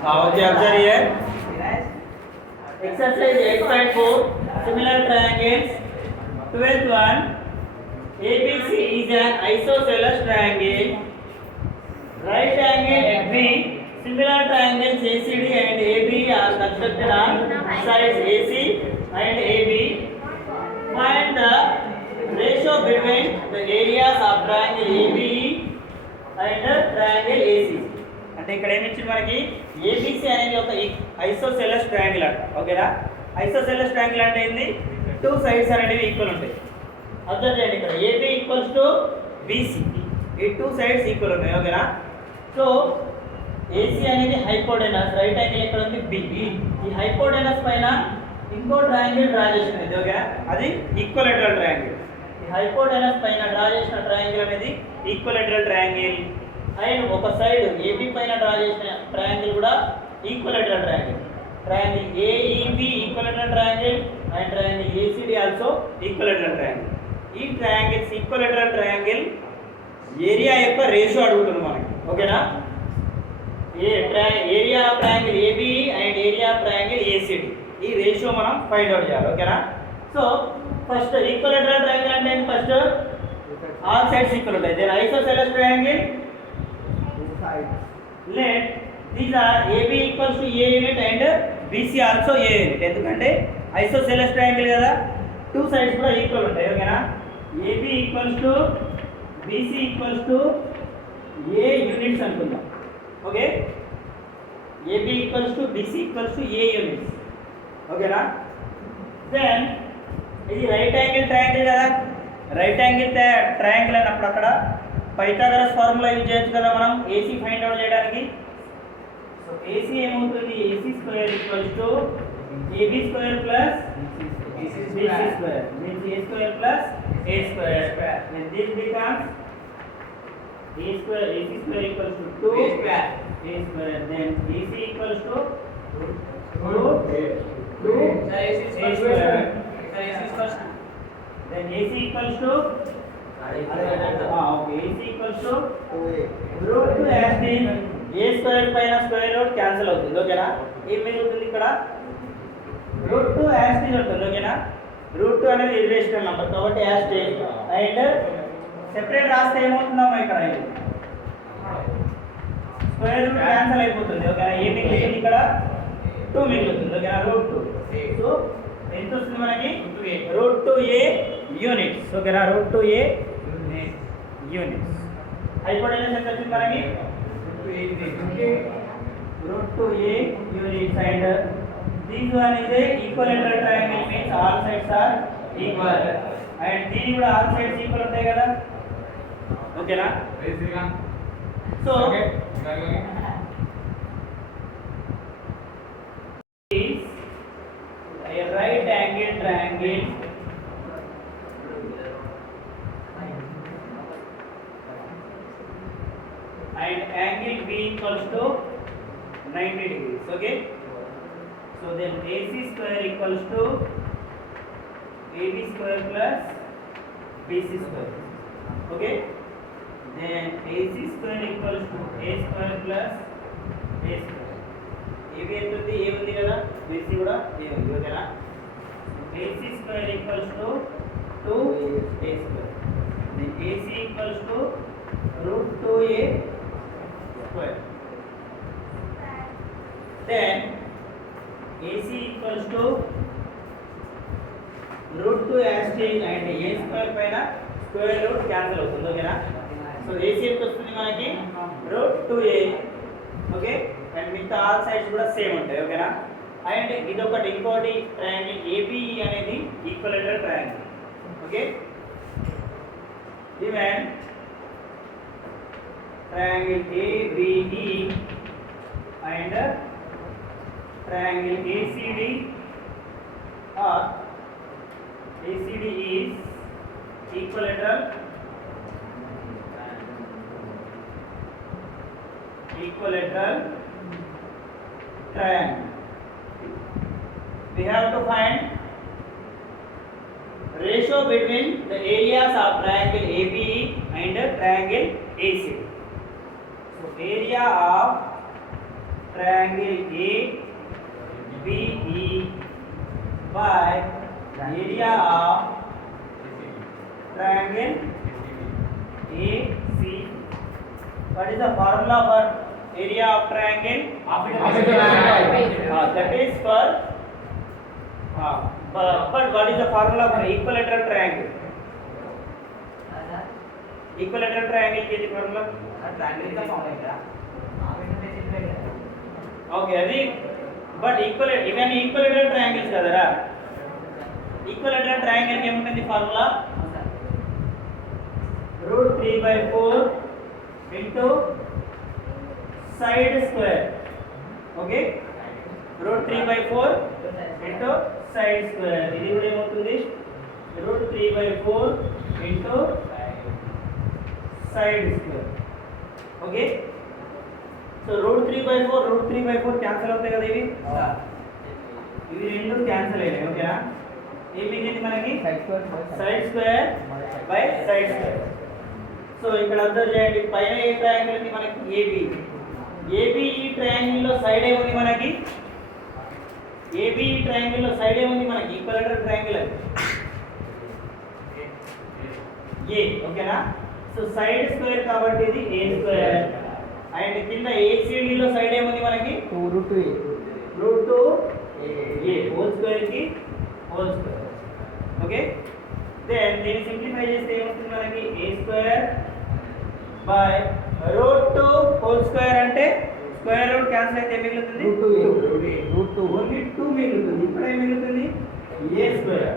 Okay, observe here. Exercise 8.4. Similar triangles. 12th one. ABC is an isosceles triangle. Right angle at B. Similar triangles ACD and AB are constructed on sides AC and AB. Find the ratio between the areas of triangle ABE and triangle AC. అంటే ఇక్కడ ఏమి ఇచ్చింది మనకి ఏబిసి అనేది ఒక isosceles triangle అంట. ఓకేనా? Isosceles triangle అంటే ఏంది? టూ సైడ్స్ అనేవి ఈక్వల్ ఉంటాయి. అబ్జర్వ్ చేయండి, ఇక్కడ ఏబి ఈక్వల్స్ టు బిసి, ఈ టూ సైడ్స్ ఈక్వల్ ఉన్నాయి. ఓకేనా? సో ఏసీ అనేది హైపోటెనస్, రైట్ యాంగిల్ ఎక్కడ ఉంది? బి. ఈ హైపోటెనస్ పైన ఇంకో ట్రయాంగిల్ డ్రా చేసినది. ఓకేనా? అది ఈక్వలేటరల్ ట్రయాంగిల్. ఈ హైపోటెనస్ పైన డ్రా చేసిన ట్రయాంగిల్ అనేది ఈక్వలేటరల్ ట్రయాంగిల్. అండ్ ఒక సైడ్ ఏబి పైన డ్రా చేసిన ట్రయాంగిల్ కూడా equilateral triangle. Triangle AEB equilateral triangle and triangle ACD also equilateral triangle. ఈ ట్రయాంగిల్స్ ఈక్వలేటరల్ ట్రయాంగిల్ ఏరియా యొక్క రేషియో అడుగుతుంది మనకి. ఓకేనా? Area of triangle AB and area of triangle ACD, ఈ రేషియో మనం ఫైండ్ అవుట్ చేయాలి. ఓకేనా? సో ఫస్ట్ ఈక్వలేటరల్ ట్రయాంగిల్ అంటే ఫస్ట్ ఆల్ సైడ్స్ ఈక్వల్ ఉంటాయి. Then isosceles triangle, let these are AB equals to A unit and BC also A unit. ఎందుకంటే isosceles triangle కదా, two sides కూడా equal ఉంటాయి. ఓకేనా? AB equals to BC equals to A units అనుకుందాం. Okay, AB equals to BC equals to A units. ఓకేనా? Then ఇది right angle triangle కదా, right angle triangle అన్నప్పుడు అక్కడ పైథాగరస్ ఫార్ములా యూజ్ చేయొచ్చు కదా మనం ఏసీ ఫైండ్ అవుట్ చేయడానికి. సో ఏసీ ఏమవుతుంది? AC square equals to AB square plus BC square means A square plus A square. Then this becomes A square, AC square equals to 2 A square. Then AC equals to root 2 AC square. Then AC equals to AC equals to root 2 as in A square పైన square root cancel అవుతుంది. ఓకేనా? ఏం మిగులుతుంది ఇక్కడ? రూట్ 2 as in ఉంటుంది. ఓకేనా? రూట్ 2 అనేది irrational number కాబట్టి as in అండ్ సెపరేట్ రాస్తే ఏమవుతుందమ్మా ఇక్కడ స్క్వేర్ రూట్ క్యాన్సిల్ అయిపోతుంది. ఓకేనా? ఏ మిగులుతుంది ఇక్కడ? 2 మిగులుతుంది. ఓకేనా? రూట్ 2. సో ఎంత వస్తుంది మనకి? Root 2a units. ఓకేనా? Root 2a units. హైపోటెనస్ ఎంత వచ్చింది మనకి? Root 2a units. And this one is a equilateral triangle means all sides are equal. And దీని కూడా ఆల్ సైడ్స్ ఈక్వల్ ఉంటాయి కదా. ఓకేనా? So a right angle triangle and angle B equals to 90 degrees. Okay, so then AC square equals to AB square plus BC square. Okay, then AC square equals to A square plus A square. AB ఎంత ఉంది? A ఉంది కదా, BC కూడా A ఉంది. ఓకేనా? AC square equals to 2A square. Then AC equals to root 2A square. Then AC equals to root 2 as it and A square పైన square root cancel అవుతుంది. ఓకేనా? సో AC ఎంత వస్తుంది మనకి? root 2A. ఓకే, అండ్ మిగతా all sides కూడా same ఉంటాయి. ఓకేనా? అండ్ ఇదొకటి ఇంకోటి ట్రయాంగిల్ ఏబిఈ అనేది equilateral triangle. Okay, even triangle ABE and triangle ACD are ACD is equilateral triangle. We have to find ratio between the areas of triangle ABE and triangle ACD. So area of triangle ABE by area of triangle AC. What is the formula for area of triangle? That is for but what is the formula for equilateral triangle? Equilateral triangle की formula? triangle का formula Okay, అది but even equilateral triangles కదరా, equilateral triangle కి ఏముంటుంది formula? √3/4 into side square. Okay, √3/4 into side square. ఇది కూడా ఏమవుతుంది? √3/4 into side square. Okay, so √3/4 క్యాన్సిల్ అవుతాయి కదా, ఇవి రెండు క్యాన్సిల్ అయినాయి. ఓకేనా, ఏం మిగిలింది మనకి? Side square by side square. So ఇక్కడ అబ్జర్వ్ చేయండి, పైన ఏ ట్రయాంగిల్ ఉంది మనకి? ఏబి. ఏబి ఈ ట్రయాంగిల్ లో సైడ్ ఏముంది మనకి? ఏబి ఈ ట్రయాంగిల్ లో సైడ్ ఏముంది మనకి? ఈక్వలేటరల్ ట్రయాంగిల్ అది ఏ. ఓకేనా, సో సైడ్ స్క్వేర్ కాబట్టి ఇది ఏ స్క్వేర్. అండ్ కింద ఏసిడి లో సైడ్ ఏముంది మనకి? √2a హోల్ స్క్వేర్ కి హోల్ స్క్వేర్. ఓకే, దెన్ దీన్ని సింప్లిఫై చేస్తే ఏమవుతుంది మనకి? a square by √2 whole square అంటే స్క్వేర్ రూట్ క్యాన్సిల్ అయితే ఏం మిగులుతుంది? √2 ఓన్లీ 2 మిగులుతుంది. ఇప్పుడు ఏం మిగులుతుంది? a square.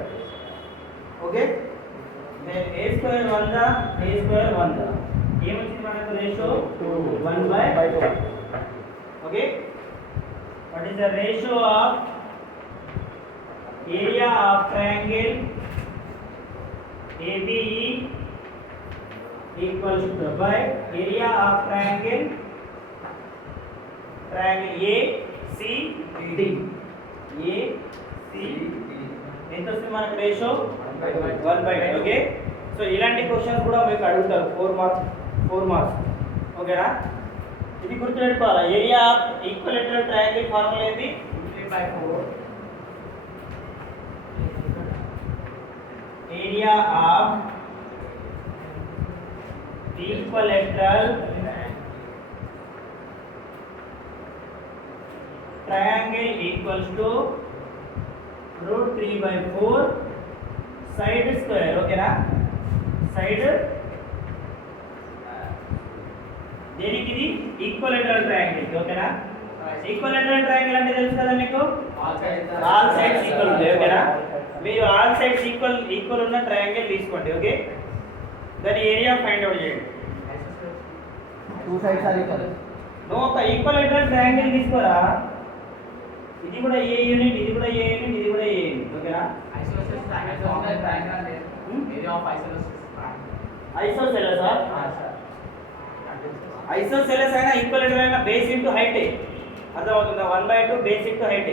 Okay, then a square 1 ఏమొచ్చింది మనకు? Ratio 1/2. Okay, what is the ratio of area of triangle ABE equals to by area of triangle ACD. ఎంత వస్తుంది మనకు రేషియో? 1/2. ఓకే, సో ఇలాంటి క్వశ్చన్స్ కూడా మీకు అడుగుతారు 4 మార్క్స్. ఓకేనా, ఇది గుర్తుపెట్టుకోవాలి. Area of equilateral triangle formula ఏంది? 3/4 area of equilateral triangle equals to √3/4 side square. ఓకేనా, సైడ్ దేనికి? ఇది ఈక్వలేటరల్ ట్రయాంగిల్. ఓకేనా, ఈక్వలేటరల్ ట్రయాంగిల్ అంటే తెలుసు కదా మీకు? ఆల్ సైడ్స్ ఈక్వల్ ఉంటాయి. ఓకేనా, మీరు ఆల్ సైడ్స్ ఈక్వల్ ఉన్న ట్రయాంగిల్ తీసుకోండి. ఓకే, దాని ఏరియా ఫైండ్ అవుట్ చేయండి. నువ్వు ఒక ఈక్వలేటరల్ ట్రయాంగిల్ తీసుకోరా, ఇది కూడా ఏ యూనిట్, ఇది కూడా ఏ యూనిట్, ఇది కూడా ఏ యూనిట్. ఓకేనా, ఐసోసెలస్ ఐసోసెలస్ అయినా ఈక్వలేటరల్ అయినా బేస్ ఇంటూ హైట్ అర్థమవుతుందా? 1/2 బేస్ ఇంటూ హైట్.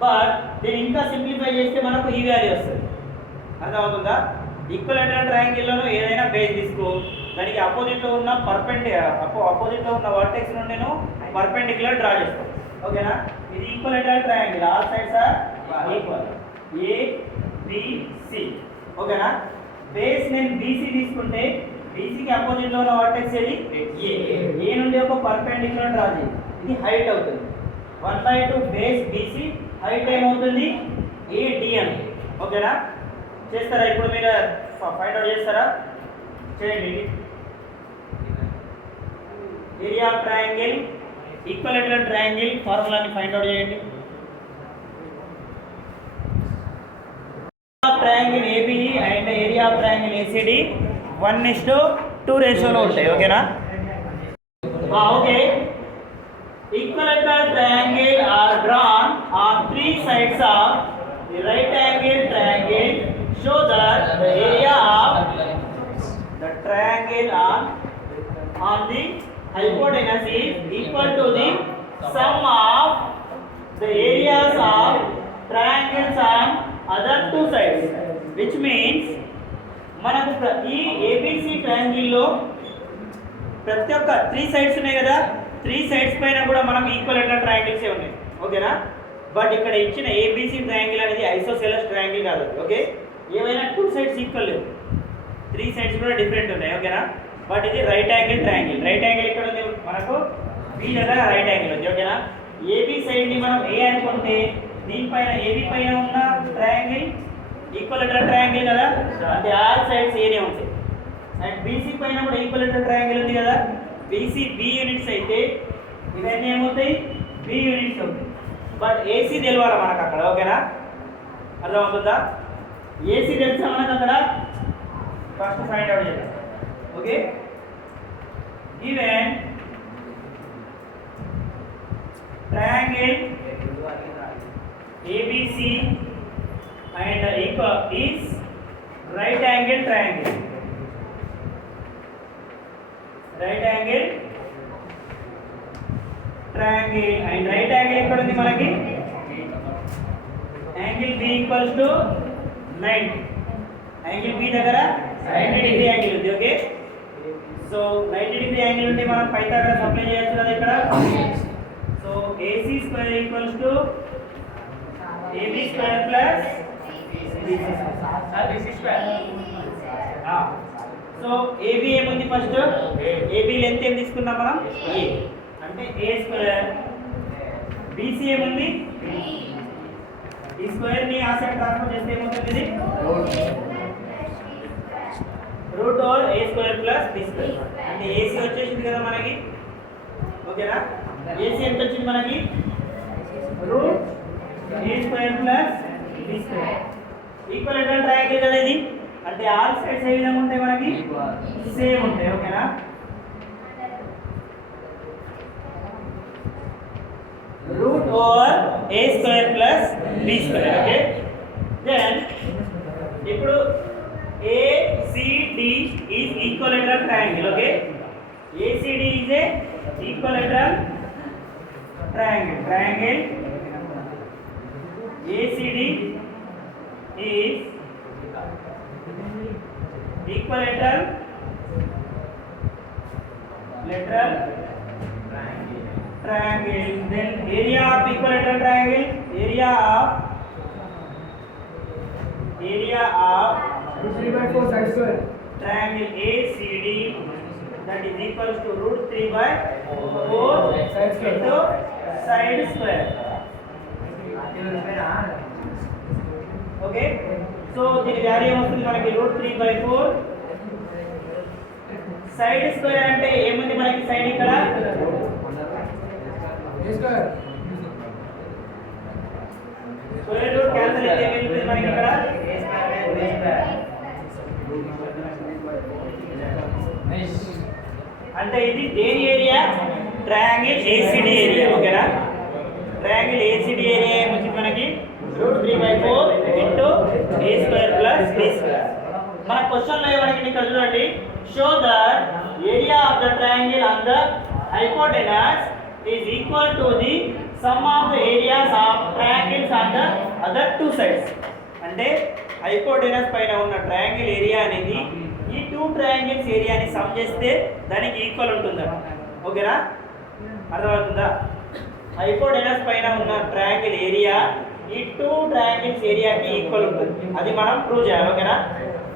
బట్ దీన్ని ఇంకా సింప్లిఫై చేస్తే మనకు ఈ వాల్యూ వస్తుంది. అర్థమవుతుందా? ఈక్వలేటరల్ ట్రయాంగిల్లోనూ ఏదైనా బేస్ తీసుకో, దానికి అపోజిట్లో ఉన్న అపోజిట్లో ఉన్న వర్టెక్స్ నుండి నేను పర్పెండిక్యులర్ డ్రా చేస్తాను. ఓకేనా, ఇది equilateral triangle, all sides are equal, ABC. ఓకేనా, బేస్ నేను BC తీసుకుంటే BCకి అపోజిట్లో ఉన్న వర్టెక్స్ ఏది? A నుండి ఒక పర్పెండిక్యులర్ డ్రా చేయి, ఇది హైట్ అవుతుంది. 1/2 బేస్ BC, హైట్ ఏమవుతుంది? AD అని. ఓకేనా, చేస్తారా? ఇప్పుడు మీరు ఫైండ్ అవుట్ చేస్తారా? చేయండి. Area of triangle equilateral triangle ఫార్ములాని ఫైండ్ అవుట్ చేయండి. Triangle ABE and area of triangle ACD 1:2 రేషియోలో ఉంటాయి. ఓకేనా, okay. Equilateral triangle are drawn on 3 sides of the right angle triangle. Show that the area of the triangle on the hypotenuse is equal to the sum of the areas of triangles on other 2 sides, which means మనకు ఈ ABC triangle లో ప్రతి ఒక్క 3 సైడ్స్ ఉన్నాయి కదా, three sides పైన కూడా మనం ఈక్వలేటరల్ ట్రయాంగిల్స్ ఉన్నాయి ఓకేనా. బట్ ఇక్కడ ఇచ్చిన ఏబిసి ట్రయాంగిల్ అనేది ఐసోసెలస్ ట్రయాంగిల్ కాదు ఓకే. ఏమైనా టూ సైడ్స్ ఈక్వల్ లేవు, త్రీ సైడ్స్ కూడా డిఫరెంట్ ఉన్నాయి ఓకేనా. బట్ ఇది right angle triangle. Right angle ఎక్కడ ఉంది మనకు, బి దగ్గర రైట్ యాంగిల్ ఉంది ఓకేనా. ఏబి సైడ్ ని మనం ఏ అనుకుంటే దీనిపైన ఏబి పైన ఉన్న ట్రయాంగిల్ ఈక్వలేటరల్ ట్రయాంగిల్ కదా, అంటే ఆల్ సైడ్స్ ఏనే ఉంటాయి. అండ్ బీసీ పైన కూడా ఈక్వలేటరల్ ట్రయాంగిల్ ఉంది కదా, బీసీ బి యూనిట్స్ అయితే ఇవన్నీ ఏమవుతాయి, బి యూనిట్స్ అవుతాయి. బట్ ఏసీ తెలవాలి మనకు అక్కడ ఓకేనా, అర్థమవుతుందా. ఏసీ తెలిసా మనకు అక్కడ ఫస్ట్ ఫైండ్ అవుట్ చేద్దాం okay. Even triangle ABC and is right angle triangle. Right angle triangle and right angle ఎక్కడ ఉంది మనకి, angle B equals to 90. Angle B దగ్గర 90 డిగ్రీ యాంగిల్ ఉంది ఓకే. సో 90 డిగ్రీ యాంగిల్ ఉంటే మనం పైథాగరస్ అప్లై చేయొచ్చు కదా ఇక్కడ. So AC square equals to AB square plus BC square. So AB ఏముంది ఫస్ట్, AB లెంత్ ఏం తీసుకున్నాం మనం A, అంటే A స్క్వేర్. BC ఏముంది, ఈ స్క్వేర్ ని ఆ సైడ్ ట్రాన్స్ఫర్ చేస్తే ఏమవుతుంది, ఇది route over A square plus B square. అంటే AC వచ్చేసింది కదా మనకి ఓకేనా. AC ఎంత వచ్చింది మనకి, root A square plus B square. Equilateral triangle కదా ఇది, అంటే ఆల్ సైడ్స్ ఏ విధంగా ఉంటాయి మనకి, సేమ్ ఉంటాయి ఓకేనా. Root over A square plus B square okay. Then ఇప్పుడు ACD is equilateral triangle okay. ACD is a equilateral triangle. ACD is equilateral triangle. Then area of equilateral triangle, area of 3/4 side square. triangle ACD, that is equals to root 3/4 Side square. into side square. Okay. So దీని వాల్యూ వస్తుంది మనకి root 3/4. Side square అంటే ఏముంది మనకి సైడ్ ఇక్కడ, A square. Square root cancel అయితే ఏమవుతుంది మనకి ఇక్కడ, అంటే ఇది దేని ఏరియా, ట్రయాంగిల్ ఏసీడీ ఏరియా ఓకేనా. ట్రయాంగిల్ ఏసీడీ ఏరియా ఏమొచ్చింది మనకి, root 3/4 into A square plus B square. మన క్వశ్చన్లో ఏమడిగింది ఇక్కడ చూడండి, show that area of the triangle on the hypotenuse is equal to the sum of the areas of triangles on the other two sides. అంటే hypotenuse పైన ఉన్న triangle area అనేది ఈ టూ ట్రయాంగిల్స్ ఏరియాని సమ్ చేస్తే దానికి ఈక్వల్ ఉంటుంది ఓకేనా, అర్థమవుతుందా. హైపోటెనస్ పైన ఉన్న ట్రయాంగిల్ ఏరియా ఈ టూ ట్రయాంగిల్స్ ఏరియాకి ఈక్వల్ ఉంటుంది, అది మనం ప్రూవ్ చేయాలి ఓకేనా.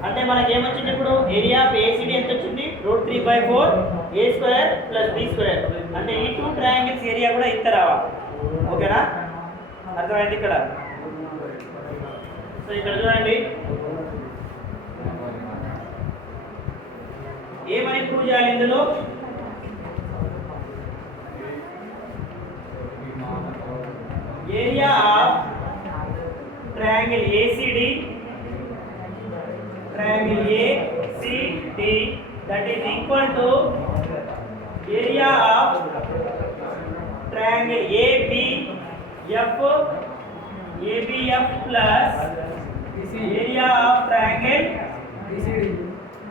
అంటే మనకి ఏమొచ్చింది ఇప్పుడు, ఏరియా ఆఫ్ ఏసీడీ ఎంత వచ్చింది, root 3/4 A square plus B square. అంటే ఈ టూ ట్రయాంగిల్స్ ఏరియా కూడా ఇంత రావాలి ఓకేనా, అర్థమైంది ఇక్కడ. సో ఇక్కడ చూడండి ఏమని ప్రూవ్ చేయాలి ఇందులో, area of triangle ACD, triangle ACD, that is equal to area of triangle ABF plus area of triangle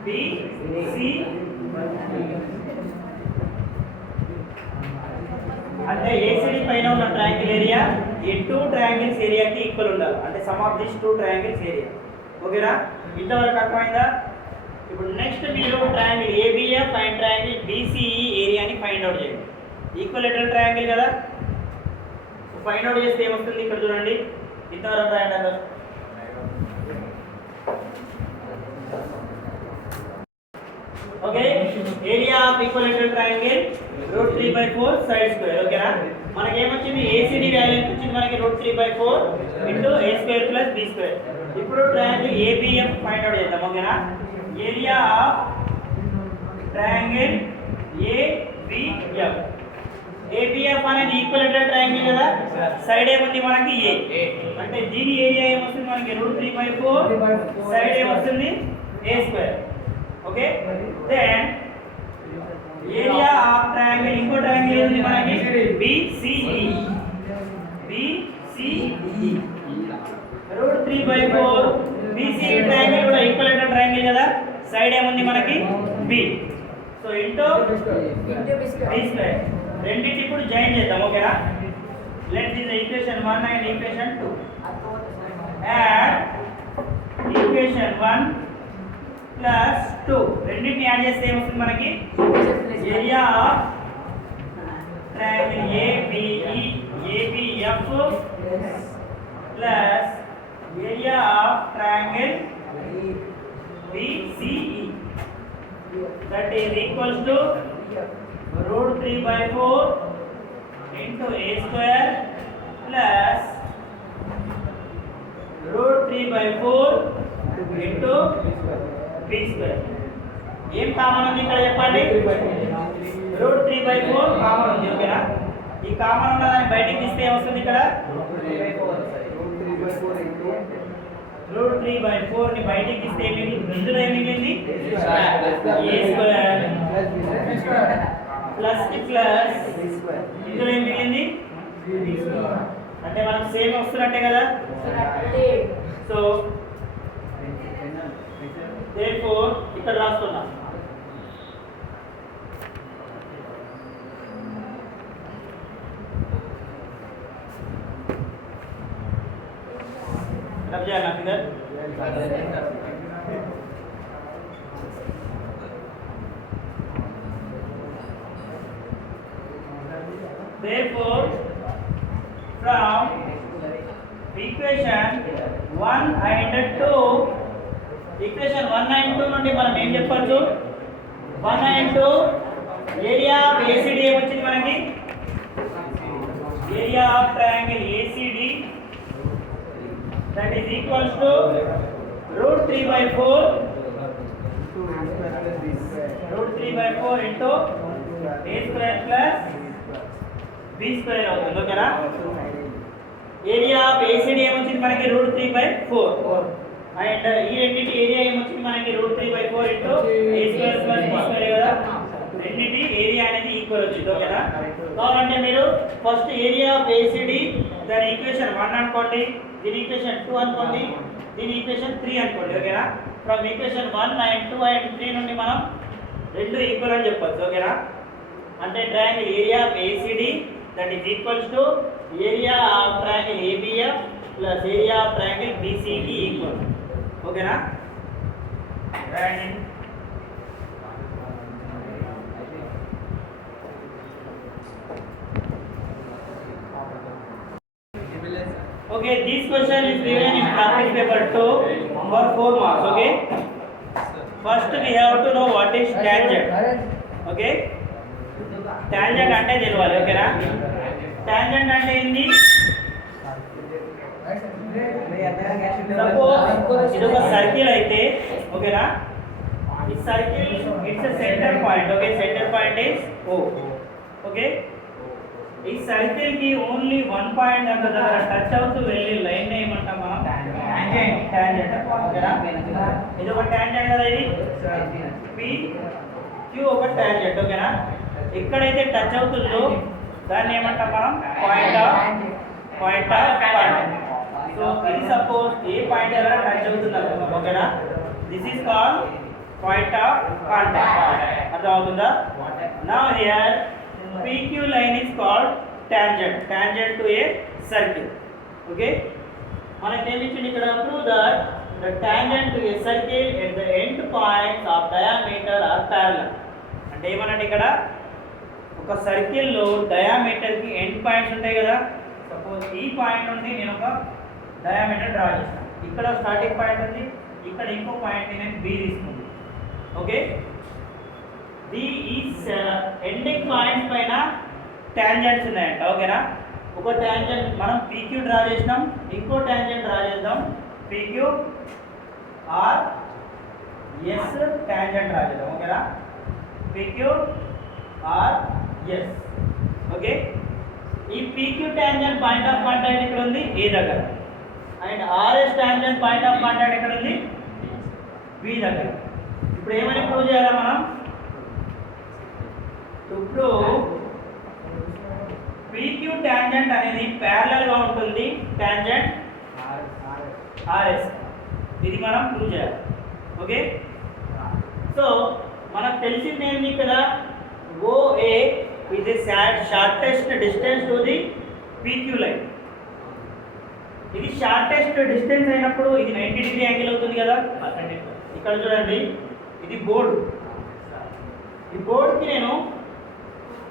BC. అంటే ఏసీడీ పైన ఉన్న ట్రయాంగిల్ ఏరియా ఈ టూ ట్రయాంగిల్స్ ఏరియాకి ఈక్వల్ ఉండాలి, అంటే some of this two triangles area ఓకేనా. ఇంతవరకు అర్థమైందా. ఇప్పుడు నెక్స్ట్ మీరు triangle ABF and triangle BCE ఏరియాని ఫైండ్ అవుట్ చేయండి. ఈక్వలేటరల్ ట్రయాంగిల్ కదా. ఫైండ్ అవుట్ చేస్తే ఏమొస్తుంది ఇక్కడ చూడండి. ఇంతవరకు రాయండి అందరూ. Okay, area of equilateral triangle √3/4 side square. ఓకేనా, మనకి ఏమొచ్చింది ఏసీడీ వాల్యూ ఎంత వచ్చింది మనకి √3/4 ఇంటూ a² ప్లస్ b². ఇప్పుడు ట్రయాంగిల్ ఏబిఎఫ్ ఫైండ్ అవుట్ చేద్దాం. ఓకేనా, area of triangle ABF. ABF అనేది ఈక్వలేటరల్ ట్రయాంగిల్ కదా, సైడ్ ఏముంది మనకి ఏ, అంటే దీని ఏరియా ఏమొస్తుంది మనకి √3/4, సైడ్ ఏమొస్తుంది a². Okay, then area of triangle, ఇంకో ట్రయాంగిల్ ఉంది మనకి BCE. BCE √3/4. BCE ట్రయాంగిల్ కూడా ఈక్వలేటరల్ ట్రయాంగిల్ కదా, సైడ్ ఏముంది మనకి B. So into B². రెండింటి ఇప్పుడు జాయిన్ చేద్దాం. ఓకేనా, let this equation 1 and equation 2. Add equation 1 ప్లస్ 2 రెండింటిని యాడ్ చేస్తే ఏమొస్తుంది మనకి area of triangle ABEF plus area of triangle BCE, that is equals to √3/4 into a² plus √3/4 into b². ఏం కామన్ ఉంది ఇక్కడ చెప్పండి, √3/4 కామన్ ఉంది. ఓకేనా, ఈ కామన్ ఉన్న దాన్ని బయటికి తీస్తే ఏమొస్తుంది ఇక్కడ √3/4 ని బయటికి తీస్తే ఏమి ఇందులో ఏమి మిగిలింది a² ప్లస్ ప్లస్ ఇందులో ఏమి మిగిలింది, అంటే మనకు సేమ్ వస్తున్నట్టే కదా. సో therefore ఇక్కడ రాస్తున్నా రబ్ జానా ఫిగర్. therefore from equation 1 and 2, ఈక్వేషన్ 1 and 2 నుండి మనం ఏం చెప్పొచ్చు, 1 and 2 ఏరియా ఆఫ్ ఏసీడీ ఏమొచ్చింది మనకి, area of triangle ACD that is equals to √3/4 into a² plus b² అవుతుంది. ఓకేనా, ఏరియా ఆఫ్ ఏసీడీ ఏమొచ్చింది మనకి √3/4 అండ్ ఈ రెండింటి ఏరియా ఏమొచ్చింది మనకి √3/4 ఇంటూ a² ప్లస్ b² కదా. రెండింటి ఏరియా అనేది ఈక్వల్ వచ్చింది. ఓకేనా, కావాలంటే మీరు ఫస్ట్ ఏరియా ఆఫ్ ఏసీడీ దాని ఈక్వేషన్ 1 అనుకోండి, దీని ఈక్వేషన్ 2 అనుకోండి, దీని ఈక్వేషన్ 3 అనుకోండి. ఓకేనా, ఫ్రమ్ ఈక్వేషన్ 1 and 2 and 3 నుండి మనం రెండు ఈక్వల్ అని చెప్పొచ్చు. ఓకేనా, అంటే triangle area of ACD that is equals to area of triangle ABF plus area of triangle BCE equal. ఓకేనా, okay, this question is given in practice paper 2 for 4 marks. Okay, first we have to know what is tangent. Okay, tangent అంటే తెలియాలి. ఓకేనా, tangent అంటే ఏంది, సపోజ్ ఇది ఒక సర్కిల్ అయితే, ఓకేనా, ఈ circle it's a centre point. Okay, centre point is O. Okay, ఈ సర్కిల్ కి ఓన్లీ 1 పాయింట్ అంత దగ్గర టచ్ అవుతూ వెళ్ళి లైన్ ఏమంటాం మనం టాంజెంట్. ఓకేనా, ఇది ఒక టాంజెంట్ కదా, ఇది PQ ఒక టాంజెంట్. ఓకేనా, ఎక్కడైతే టచ్ అవుతుందో దాన్ని ఏమంటాం మనం పాయింట్ ఆఫ్ కాంటాక్ట్. సో ఇది సపోజ్ ఏ పాయింట్ దగ్గర టచ్ అవుతున్నారు. ఓకేనా, this is called point of contact. అర్థమవుతుందా? Now here PQ line is called tangent to a circle. Okay, మనకి ఏమి ఇచ్చింది ఇక్కడ, prove that the tangent to a circle at the end points of diameter are parallel. అంటే ఏమనంటే ఇక్కడ ఒక సర్కిల్లో డయామీటర్కి ఎండ్ పాయింట్స్ ఉంటాయి కదా. సపోజ్ ఈ పాయింట్ నుండి నేను ఒక డయామీటర్ డ్రా చేస్తాను. ఇక్కడ స్టార్టింగ్ పాయింట్ ఉంది, ఇక్కడ ఇంకో పాయింట్ని నేను బి తీసుకుంది. ఓకే, ఈ ఎండింగ్ పాయింట్స్ పైన ట్యాంజెంట్స్ ఉన్నాయంట. ఓకేనా, ఒక ట్యాంజెంట్ మనం PQ డ్రా చేసినాం, ఇంకో ట్యాంజెంట్ డ్రా చేద్దాం. PQ R S tangent draw చేద్దాం. ఓకేనా, PQ ఆర్ ఎస్. ఓకే, ఈ PQ tangent point of contact ఇక్కడ ఉంది ఏ దగ్గర, and RS tangent point of contact ఎక్కడ ఉంది B దగ్గర. ఇప్పుడు ఏమని ప్రూవ్ చేయాలి మనం? టు ప్రూవ్ PQ ట్యాంజెంట్ అనేది ప్యారలల్ గా ఉంటుంది ట్యాంజెంట్ RS. ఇది మనం ప్రూవ్ చేయాలి. ఓకే, సో మనకు తెలిసింది ఏంటి ఇక్కడ, OA is the shortest distance to the PQ line. ఇది షార్టెస్ట్ డిస్టెన్స్ అయినప్పుడు ఇది 90 డిగ్రీ యాంగిల్ అవుతుంది కదా. ఇక్కడ చూడండి, ఇది బోర్డు. ఈ బోర్డుకి నేను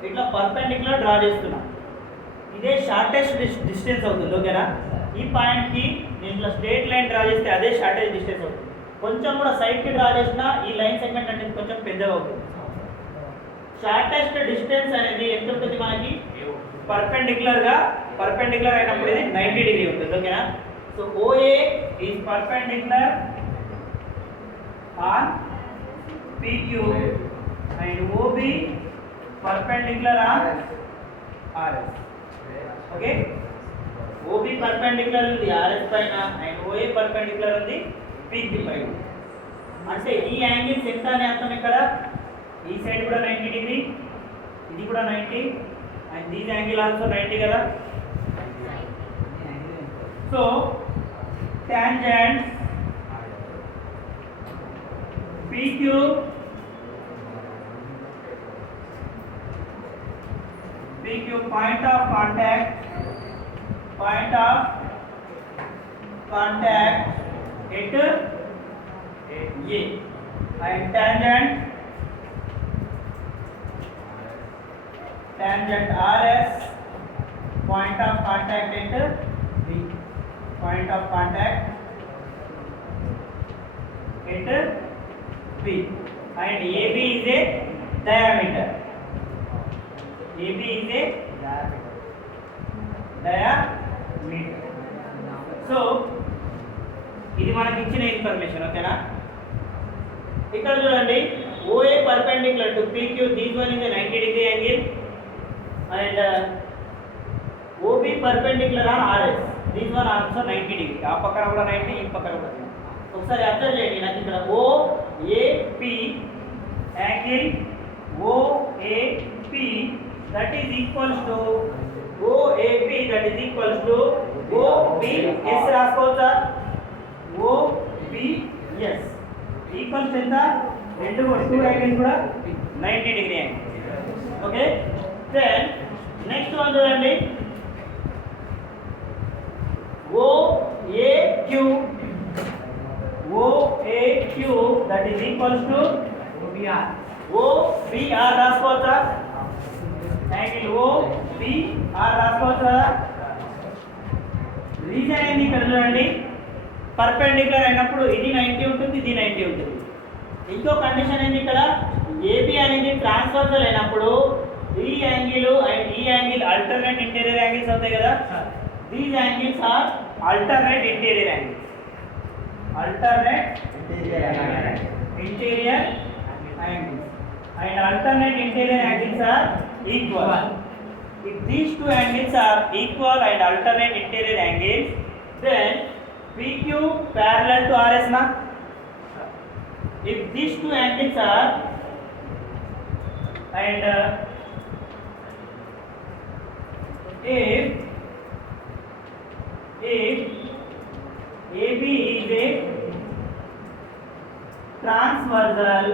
ఇట్లా పర్పెండిక్యులర్ డ్రా చేస్తున్నా. ఇదే షార్టెస్ట్ డిస్టెన్స్ అవుతుంది. ఓకేనా, ఈ పాయింట్కి నేను ఇట్లా స్ట్రేట్ లైన్ డ్రా చేస్తే అదే షార్టెస్ట్ డిస్టెన్స్ అవుతుంది. కొంచెం కూడా సైడ్కి డ్రా చేసినా ఈ లైన్ సెగ్మెంట్ అనేది కొంచెం పెద్దగా అవుతుంది. షార్టెస్ట్ డిస్టెన్స్ అనేది ఎంత ఉంటుంది మనకి? పర్పెండిక్యులర్ అయినప్పుడు ఇది 90 డిగ్రీ ఉంటుంది. ఓకేనా, so OA is perpendicular on PQ and OB perpendicular on RS. Okay, OB perpendicular ఉంది RS పైన అండ్ OA పర్పెండిక్యులర్ ఉంది PQ పైన. అంటే ఈ యాంగిల్స్ ఎంత అని అర్థం ఇక్కడ, ఈ సైడ్ కూడా 90 డిగ్రీ, ఇది కూడా 90 అండ్ దీస్ యాంగిల్ ఆల్సో 90 కదా. So tangents PQ point of contact at A and tangent RS point of contact at B. Point of contact at B and AB is a diameter. AB is a diameter. So ఇది మనకి ఇచ్చిన ఇన్ఫర్మేషన్. ఓకేనా, ఇక్కడ చూడండి, OA perpendicular to PQ, this one is a 90 degree angle and OB perpendicular on RS, this one also 90 degree. ఆ పక్కన కూడా 90, ఈ పక్కన కూడా 90. ఒకసారి అబ్జర్వ్ చేయండి, నాకు ఇక్కడ OAP angle OAP that is equals to OAP that is equals to OBS రాసుకోవచ్చా? OBS ఈక్వల్స్ ఎంత? రెండు యాంగిల్స్ కూడా 90 degree angle. Okay, then next one చూడండి, OAQ that is equals to OBR రాసుకోవచ్చా? యాంగిల్ OBR రాసుకోవచ్చు కదా. రీజన్ ఏంది ఇక్కడ చూడండి, పర్పెండిక్యులర్ అయినప్పుడు ఇది 90 ఉంటుంది, ఇది 90 ఉంటుంది. ఇంకో కండిషన్ ఏంది ఇక్కడ, AB అనేది ట్రాన్స్వర్సల్ అయినప్పుడు ఈ యాంగిల్ అండ్ ఈ యాంగిల్ ఆల్టర్నేట్ ఇంటీరియర్ యాంగిల్స్ అవుతాయి కదా. These angles are alternate interior angles. And alternate interior angles are equal. If these two angles are equal and alternate interior angles, then PQ parallel to RS na. If these two angles are and if AB is a transversal